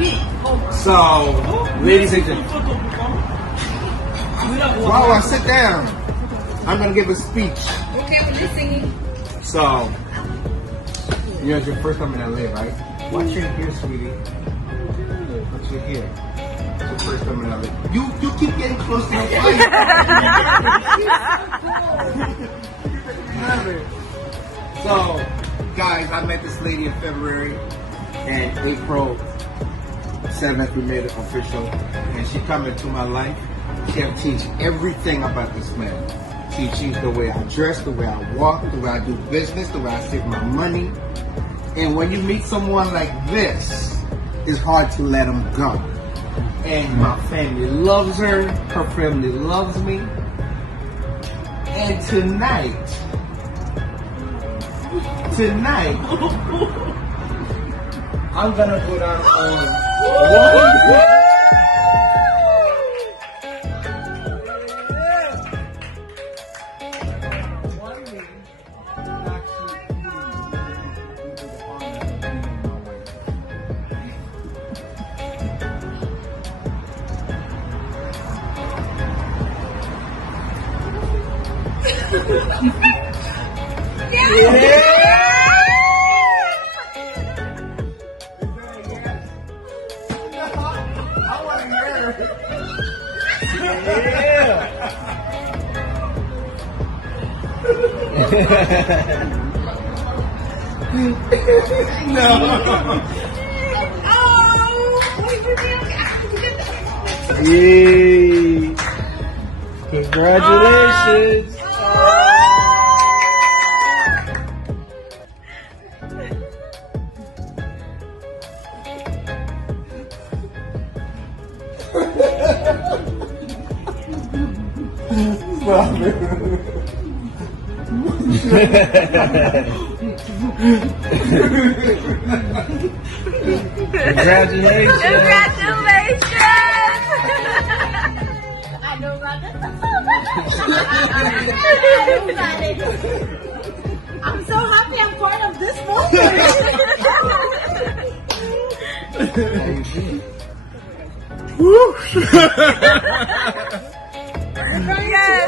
So, ladies and gentlemen, wow, sit down. I'm gonna give a speech. Okay, I'm listening. So, you had your first time in LA, right? Watch your hair, sweetie. Watch your hair. It's your first time in LA. You keep getting close to the fire. So, guys, I met this lady in February, and April 7th we made it official, and she come into my life. She have changed everything about this man. She changed the way I dress, the way I walk, the way I do business, the way I save my money. And when you meet someone like this, it's hard to let him go. And my family loves her, her family loves me. And tonight, I'm gonna go down on one. No. Yay! Congratulations! Stop it. Congratulations! I know about it. I'm so happy I'm part of this moment. Yes.